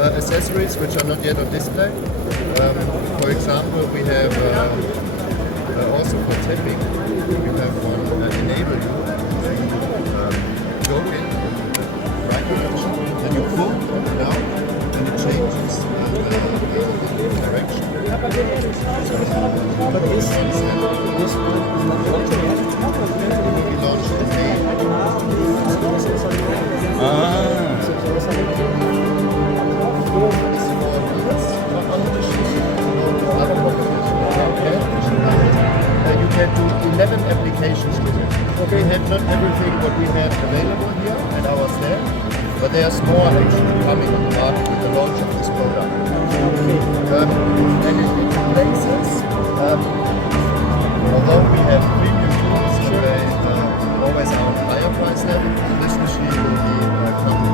accessories which are not yet on display. For example, we have also for tapping, we have one enable you to go in right direction, then you pull down and it changes the direction. But this one is not launching yet. We launched in May. You can do 11 applications with it. We have not everything what we have available here at our stand, but there's more actually coming on the market with the launch of this product. And in places, although we have premium tools, so they always are on a higher price level, this machine will be